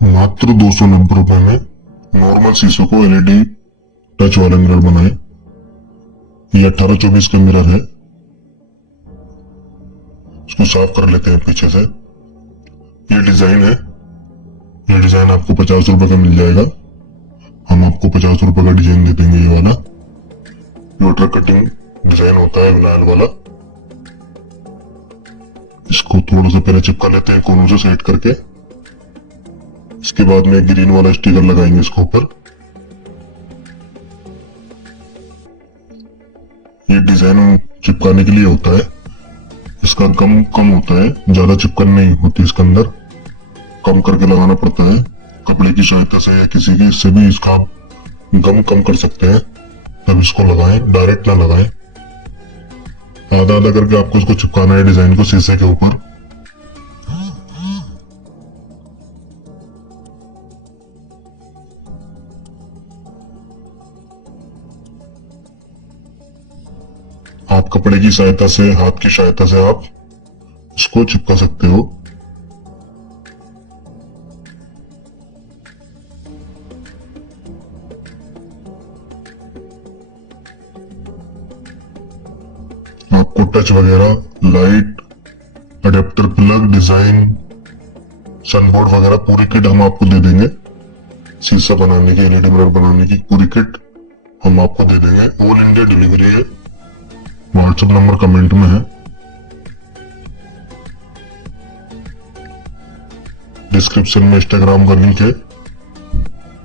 मात्र 290 रुपए में नॉर्मल शीशों को एलईडी टच वाला मिरर बनाए। ये 18-24 का मिरर है। इसको साफ कर लेते हैं पीछे से। ये डिजाइन है। ये डिजाइन आपको 50 रुपए का मिल जाएगा। हम आपको 50 रुपए का डिजाइन दे देंगे। ये वाला वाटर कटिंग डिजाइन होता है विनाइल वाला। इसको थोड़ा सा पहले चिपका लेते हैं कोनों से सेट करके। इसके बाद में ग्रीन वाला स्टिकर लगाएंगे इसके ऊपर। ये डिजाइन चिपकाने के लिए होता है। इसका कम होता है, ज्यादा चिपकन नहीं होती इसके अंदर। कम करके लगाना पड़ता है कपड़े की सहायता से या किसी की, इससे भी इसका गम कम कर सकते हैं। तब इसको लगाएं, डायरेक्ट ना लगाएं। आधा आधा करके आपको इसको चिपकाना है डिजाइन को शीशे के ऊपर। आप कपड़े की सहायता से, हाथ की सहायता से आप इसको चिपका सकते हो। आपको टच वगैरह, light, adapter, plug, design, sunboard वगैरह पूरी किट हम आपको दे देंगे। शीशा बनाने की, एलईडी मिरर बनाने की पूरी किट हम आपको दे देंगे। ऑल इंडिया डिलीवरी है। व्हाट्सएप नंबर कमेंट में है, डिस्क्रिप्शन में इंस्टाग्राम का लिंक है।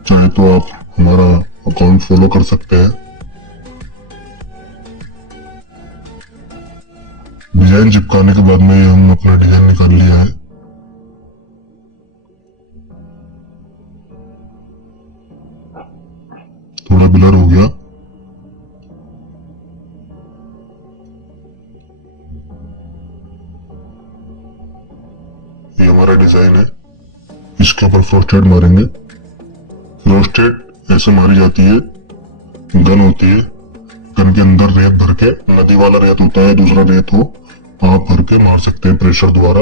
चाहे तो आप हमारा अकाउंट फॉलो कर सकते हैं। डिजाइन चिपकाने के बाद में हम अपना डिजाइन निकाल लिया है। थोड़ा ब्लर हो गया। ये हमारा डिजाइन है। इसके ऊपर फ्रोस्टेड मारेंगे। फ्रोस्टेड ऐसे मारी जाती है, गन होती है। गन के अंदर रेत भर के, नदी वाला रेत होता है, दूसरा रेत हो, आप भर के मार सकते हैं प्रेशर द्वारा।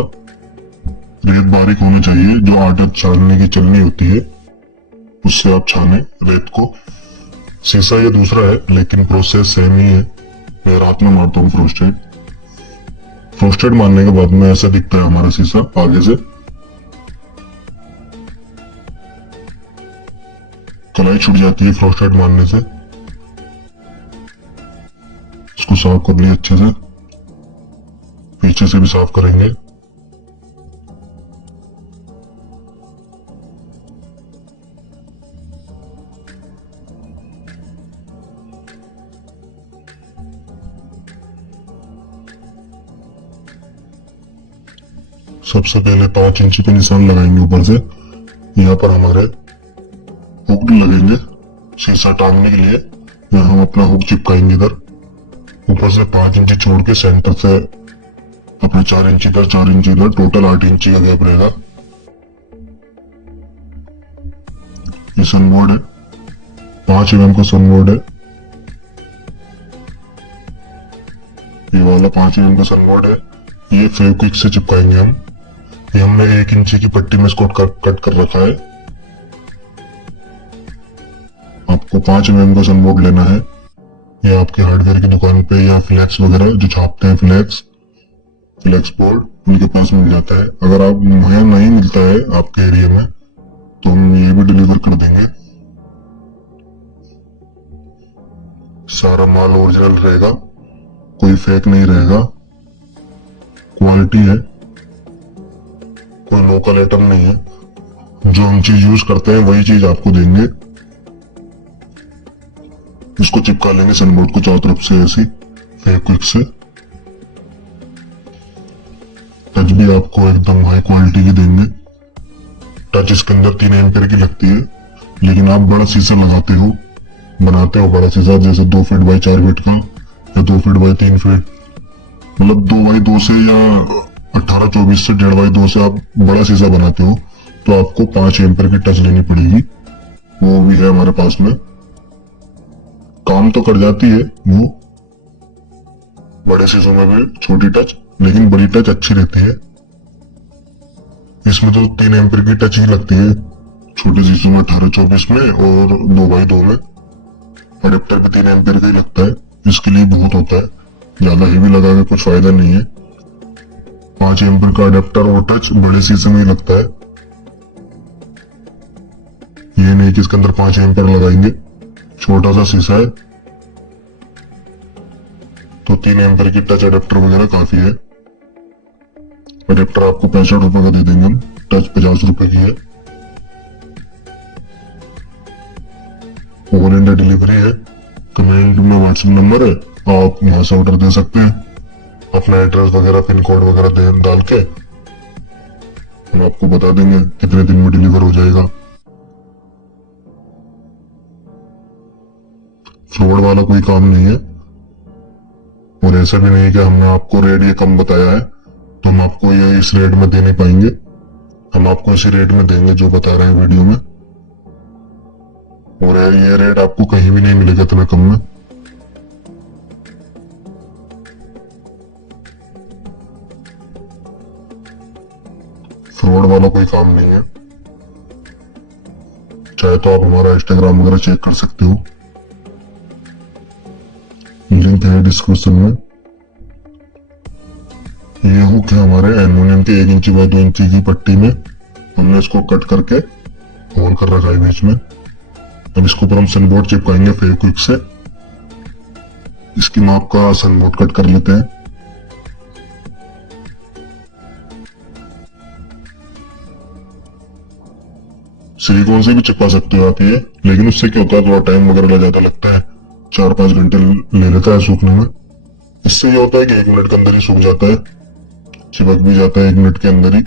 रेत बारीक होनी चाहिए, जो आटा छानने की चलनी होती है उससे आप छाने रेत को। शीशा ये दूसरा है लेकिन प्रोसेस सेम ही है। मैं रात में मारता हूँ फ्रोस्टेड। फ्रोस्टेड मारने के बाद में ऐसा दिखता है हमारा शीशा आगे से। कलाई छूट जाती है फ्रोस्टेड मारने से। इसको साफ कर लिया अच्छे से। पीछे से भी साफ करेंगे। सबसे पहले 5 इंची पे निशान लगाएंगे ऊपर से। यहाँ पर हमारे हुक लगेंगे शीशा टांगने के लिए। यहाँ हम अपना हुक चिपकाएंगे इधर। ऊपर से 5 इंची छोड़ के सेंटर से अपने 4 इंची इधर, 4 इंची इधर, टोटल 8 इंची का गैप रहेगा। ये सनबोर्ड है, 5 mm का सनबोर्ड है। ये वाला 5 mm का सनबोर्ड है। ये फेविक्विक से चिपकाएंगे हम। ये हमने 1 इंची की पट्टी में इसको कट कर रखा है। आपको 5 mm का सनबोर्ड लेना है। ये आपके हार्डवेयर की दुकान पे या फ्लेक्स वगैरह जो छापते हैं, फ्लेक्स बोर्ड, उनके पास मिल जाता है। अगर आप मुहैया नहीं मिलता है आपके एरिया में तो हम ये भी डिलीवर कर देंगे। सारा माल ओरिजिनल रहेगा, कोई फेक नहीं रहेगा। क्वालिटी है, कोई लोकल आइटम नहीं है। जो हम चीज यूज करते हैं वही चीज आपको देंगे। इसको चिपका लेंगे सनबोर्ड को चारों तरफ से ऐसी फेविक्विक से। टच भी आपको एकदम हाई क्वालिटी की देंगे। टच इसके अंदर 3 एम्पियर की लगती है। लेकिन आप बड़ा शीशा लगाते हो, बनाते हो बड़ा शीशा, जैसे 2 फीट बाई 4 फीट का या 2 फीट बाई 3 फीट, मतलब 2 बाई 2 से या 18-24 से 1.5 बाई 2 से आप बड़ा शीशा बनाते हो तो आपको 5 एम्पियर की टच लेनी पड़ेगी। वो भी है हमारे पास में। काम तो कर जाती है वो बड़े शीशों में भी छोटी टच, लेकिन बड़ी टच अच्छी रहती है। इसमें तो 3 एम्पियर की टच ही लगती है। छोटे शीशों में 18-24 में और 2x2 में। अडेप्टर भी 3 एम्पियर का ही लगता है, इसके लिए बहुत होता है, ज्यादा हेवी लगा के कुछ फायदा नहीं है। 5 एम्पियर का अडेप्टर और टच बड़े शीशे में ही लगता है, ये नहीं कि इसके अंदर 5 एम्पियर लगाएंगे। छोटा सा शीशा है तो 3 एम्पियर की टच अडेप्टर वगैरह काफी है। अडेप्टर आपको 65 रुपए का दे देंगे हम, टच 50 रुपए की है। ऑल इंडिया डिलीवरी है। कमेंट में व्हाट्सएप नंबर है, आप यहाँ से ऑर्डर दे सकते हैं, अपना एड्रेस वगैरह पिन कोड वगैरह डाल के हम आपको बता देंगे कितने दिन में डिलीवर हो जाएगा। फ्रॉड वाला कोई काम नहीं है, और ऐसा भी नहीं है कि हमने आपको रेट ये कम बताया है तो हम आपको ये इस रेट में दे नहीं पाएंगे। हम आपको इसी रेट में देंगे जो बता रहे हैं वीडियो में, और ये रेट आपको कहीं भी नहीं मिलेगा इतना कम में। फ्रॉड वाला कोई काम नहीं है। चाहे तो आप हमारा इंस्टाग्राम वगैरह चेक कर सकते हो, लिंक है डिस्क्रिप्शन में। ये हुक है हमारे एल्युमिनियम के 1 इंची बाय 2 इंची की पट्टी में, हमने इसको कट करके होल कर रखा है बीच में। अब इसके ऊपर हम सनबोर्ड चिपकाएंगे फेविक्विक से। इसकी माप का सनबोर्ड कट कर लेते हैं। सिलिकॉन से भी चिपका सकते हो आप ये, लेकिन उससे क्या होता है थोड़ा टाइम वगैरह ज्यादा लगता है, 4-5 घंटे ले लेता है सूखने में। इससे ये होता है कि 1 मिनट के अंदर ही सूख जाता है, चिपक भी जाता है 1 मिनट के अंदर ही,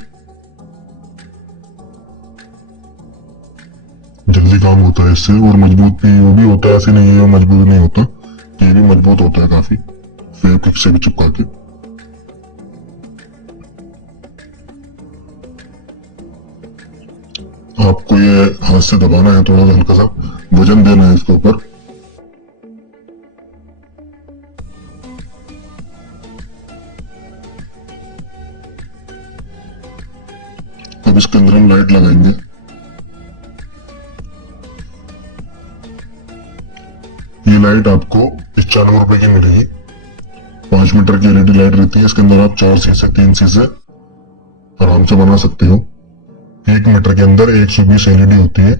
जल्दी काम होता है इससे। और मजबूत भी वो भी होता है, ऐसे नहीं है मजबूत नहीं होता, ये भी मजबूत होता है काफी, फेविक्विक से भी चिपका के। आपको ये हाथ से दबाना है, थोड़ा सा हल्का सा वजन देना है इसके ऊपर। अब इसके अंदर हम लाइट लगाएंगे। ये लाइट आपको 95 रुपए की मिलेगी, 5 मीटर की एलईडी लाइट रहती है। इसके अंदर आप 4 शीशे 3 शीशे आराम से बना सकते हो। 1 मीटर के अंदर 120 एलईडी होती है।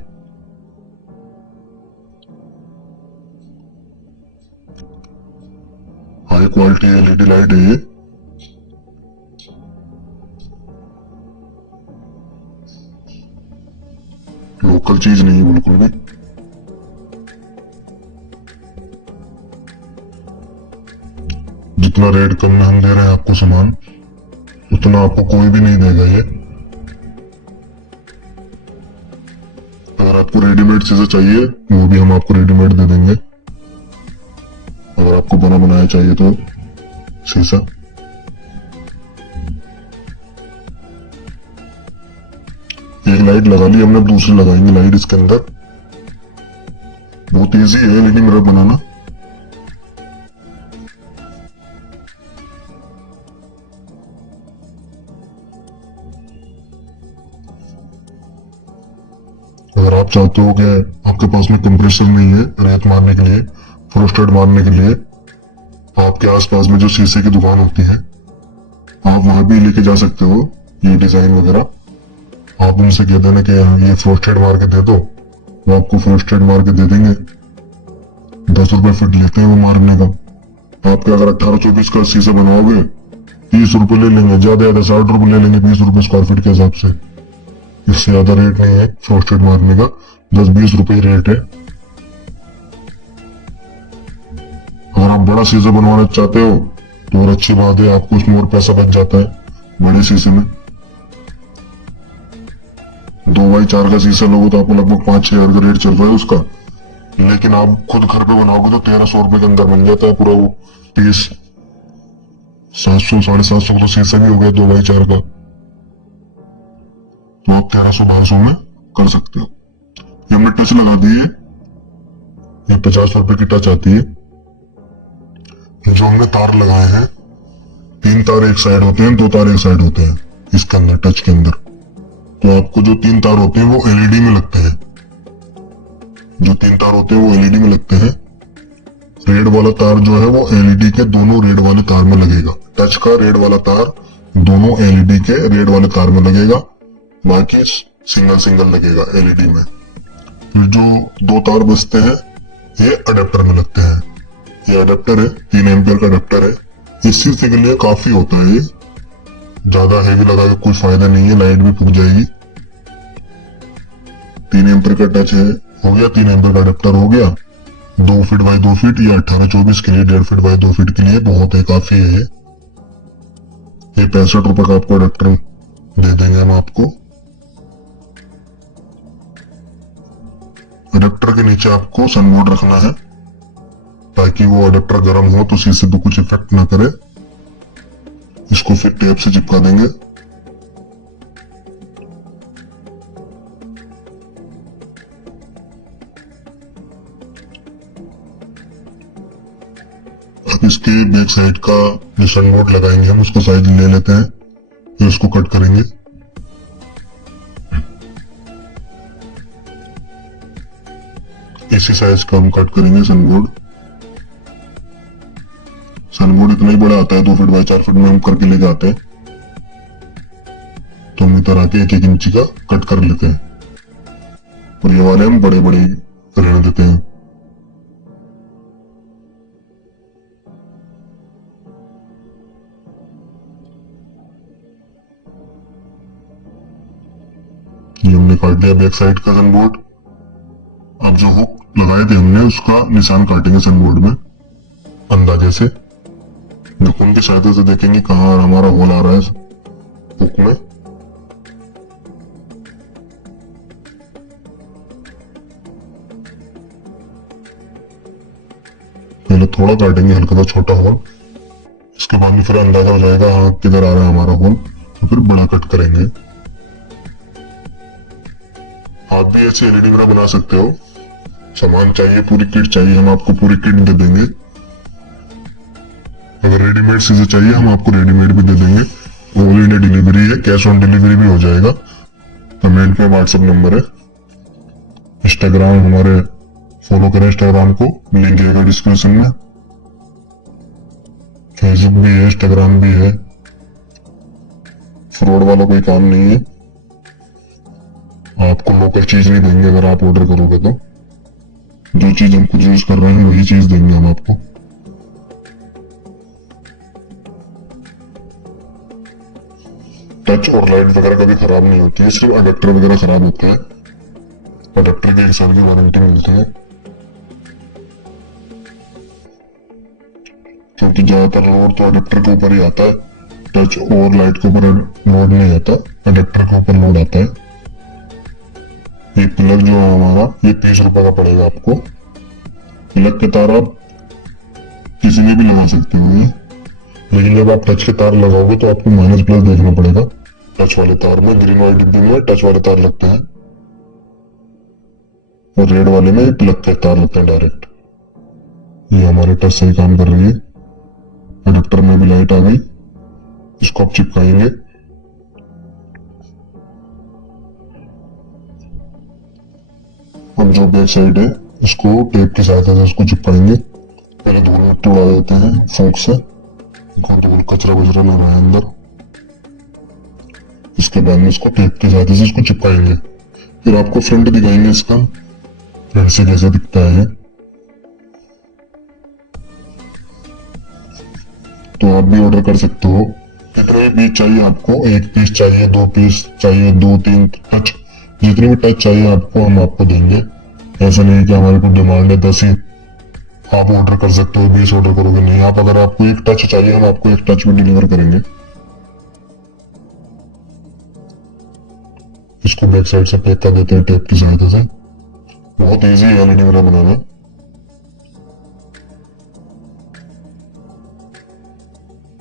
हाई क्वालिटी एलईडी लाइट है ये। लोकल चीज नहीं है बिल्कुल भी। जितना रेट कम में हम दे रहे हैं आपको सामान, उतना आपको कोई भी नहीं देगा ये। अगर आपको रेडीमेड चीजें चाहिए वो भी हम आपको रेडीमेड दे देंगे। अगर आपको बना बनाया चाहिए तो शीशा। एक लाइट लगा ली हमने, अब दूसरी लगाएंगे लाइट इसके अंदर। बहुत इजी है एलईडी मिरर बनाना। अगर आप चाहते हो कि आपके पास में कंप्रेसर नहीं है रेत मारने के लिए, फ्रोस्टेड मारने के लिए, आपके आसपास में जो शीशे की दुकान होती है आप वहां भी लेके जा सकते हो ये डिजाइन वगैरह। आप उनसे कह देना कि ये फ्रोस्टेड मार के दे दो, वो आपको फ्रोस्टेड मार के दे देंगे। 10 रुपए फीट लेते हैं वो मारने का। आपके अगर 18-24 का शीशा बनवाओगे 30 रुपए ले लेंगे, ज्यादा 60 रुपए ले लेंगे 20 रुपए स्क्वायर फीट के हिसाब से। इससे ज्यादा रेट नहीं है फ्रोस्टेड मारने का, 10-20 रुपए रेट है। अगर आप बड़ा शीशा बनवाना चाहते हो तो और अच्छी बात है, आपको उसमें और पैसा बच जाता है बड़े शीशे में। 2x4 का शीशा लोगे तो आपको लगभग 5-6 हजार का रेट चल रहा है उसका, लेकिन आप खुद घर पे बनाओगे तो 1300 रुपए के अंदर बन जाता है पूरा वो पीस। 700-750 का तो शीशा भी हो गया 2x4 का, तो आप 1300-1200 में कर सकते हो। ये हमने टच लगा दी है, ये 50 रुपए की टच आती है। जो हमने तार लगाए हैं 3 तार एक साइड होते हैं, 2 तार एक साइड होते हैं इसके अंदर टच के अंदर। तो आपको जो 3 तार होते हैं वो एलईडी में लगते हैं। जो 3 तार होते हैं वो एलईडी में लगते हैं। रेड वाला तार जो है वो एलईडी के दोनों रेड वाले तार में लगेगा। टच का रेड वाला तार दोनों एलईडी के रेड वाले तार में लगेगा, बाकी सिंगल सिंगल लगेगा एलईडी में। फिर जो 2 तार बचते हैं ये अडेप्टर में लगते हैं। ये अडेप्टर है, 3 एम्पियर का अडेप्टर है। इस चीज के लिए काफी होता है, ये ज्यादा हैवी लगा के कोई फायदा नहीं है, लाइट भी फूक जाएगी। 3 एम्पियर का टच है, हो गया। 3 एम्पियर का अडेप्टर हो गया। 2 फीट बाई 2 फीट या 18-24 के लिए 1.5 फीट बाई 2 फीट के लिए बहुत है, काफी है ये। 65 रुपए का आपको अडेप्टर दे देंगे हम आपको। अडेप्टर के नीचे आपको सनबोर्ड रखना है ताकि वो अडेप्टर गर्म हो तो शीशे पे कुछ इफेक्ट ना करे। इसको फिर टेप से चिपका देंगे। अब इसके बैक साइड का जो सनबोर्ड लगाएंगे हम उसको साइज ले लेते हैं, फिर उसको कट करेंगे। इसी साइज का हम कट करेंगे सनबोर्ड। सनबोर्ड इतना ही बड़ा आता है, 2 फीट बाई 4 फीट में हम करके लेके आते हैं। तो हम इधर आके 1-1 इंची का कट कर लेते हैं और ये वाले हम बड़े बड़े रहने देते हैं। ये हमने काट दिया बैक साइड का सनबोर्ड। अब जो हुक लगाए थे हमने उसका निशान काटेंगे सनबोर्ड में अंदाजे से। नाखून की सहायता से देखेंगे कहाँ हमारा होल आ रहा है हुक में। पहले थोड़ा काटेंगे, हल्का सा छोटा होल। इसके बाद में फिर अंदाजा हो जाएगा हाँ किधर आ रहा है हमारा होल, तो फिर बड़ा कट करेंगे। आप भी ऐसे एलईडी वगैरह बना सकते हो। सामान चाहिए, पूरी किट चाहिए, हम आपको पूरी किट दे देंगे। अगर रेडीमेड चीजें चाहिए हम आपको रेडीमेड भी दे देंगे। ऑल इंडिया डिलीवरी है, कैश ऑन डिलीवरी भी हो जाएगा। कमेंट में व्हाट्सएप नंबर है। इंस्टाग्राम हमारे फॉलो करें, इंस्टाग्राम को लिंक है डिस्क्रिप्शन में। फेसबुक भी है, इंस्टाग्राम भी है। फ्रॉड वाला कोई काम नहीं है। आपको लोकल चीज नहीं देंगे अगर आप ऑर्डर करोगे तो। जो चीज हम खुद यूज कर रहे हैं वही चीज देंगे हम आपको। टच और लाइट वगैरह कभी खराब नहीं होती है, सिर्फ अडेप्टर वगैरह खराब होते हैं। अडेप्टर की 1 साल की वारंटी मिलती है, क्योंकि ज्यादातर लोड तो अडेप्टर के ऊपर ही आता है। टच और लाइट के ऊपर लोड नहीं आता, अडेप्टर के ऊपर लोड आता है। ये प्लग जो है हमारा ये 30 रुपए का पड़ेगा आपको। प्लग के तार आप किसी में भी लगा सकते हो ये, लेकिन जब आप टच के तार लगाओगे तो आपको माइनस प्लस देखना पड़ेगा। टच वाले तार में, ग्रीन वाली डिब्बी में टच वाले तार लगते हैं और रेड वाले में प्लग के तार लगते हैं डायरेक्ट। ये हमारे टच सही काम कर रही है। अडेप्टर में भी लाइट आ गई, इसको आप चिपकाएंगे। अब जो बैक साइड है इसको टेप की सहायता से उसको चिपकाएंगे। पहले धूल मिट्टी उड़ा देते हैं फोक से, धूल कचरा वचरा ना रहे अंदर। इसके बाद में इसको टेप की सहायता से इसको चिपकाएंगे। फिर आपको फ्रंट दिखाएंगे इसका, फ्रंट से कैसे दिखता है। तो आप भी ऑर्डर कर सकते हो। कितने भी पीस चाहिए आपको, 1 पीस चाहिए, 2 पीस चाहिए, 2-3 टच, जितने भी टच चाहिए आपको हम आपको देंगे। ऐसा नहीं कि हमारे को डिमांड है 10 ही आप ऑर्डर कर सकते हो, 20 ऑर्डर करोगे नहीं। आप अगर आपको 1 टच चाहिए हम आपको 1 टच में डिलीवर करेंगे। इसको बैक साइड से पैक कर देते हैं टेप की सहायता से। बहुत इजी है एलईडी मिरर बनाना।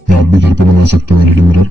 आप भी घर पे बना सकते हो एलईडी मिरर।